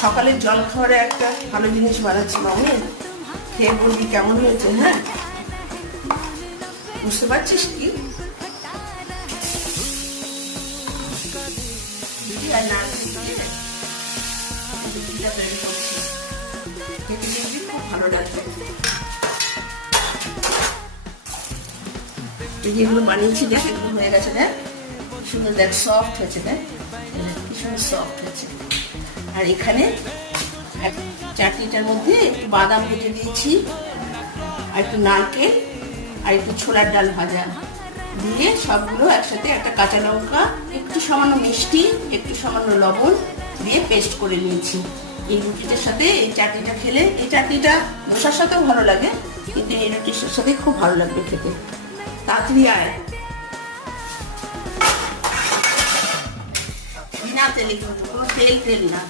সকালের জল খাবারে একটা ভালো জিনিস বানাচ্ছি মামনি, খেয়ে বলবি কেমন হয়েছে। হ্যাঁ, বুঝতে পারছিস কি? আর না খেতে কিন্তু খুব ভালো লাগবে। যেগুলো বানিয়েছি দেখ, এগুলো হয়ে গেছে। দেখ সুন্দর, দেখ সফট হয়েছে। দেখ কি সুন্দর সফট হয়েছে। আর এখানে চাটনিটার মধ্যে একটু বাদাম ভেজে দিয়েছি, আর একটু নারকেল, আর একটু ছোলার ডাল ভাজা দিয়ে সবগুলো একসাথে, একটা কাঁচা লঙ্কা, একটু সামান্য মিষ্টি, একটু সামান্য লবণ দিয়ে পেস্ট করে নিয়েছি। এই রুটিটার সাথে এই চাটনিটা খেলে, এই চাটনিটা দোসার সাথেও ভালো লাগে, কিন্তু এই রুটির সাথে খুব ভালো লাগবে খেতে। তাড়াতাড়ি আয়। বিনা তেলে, কোনো তেল না।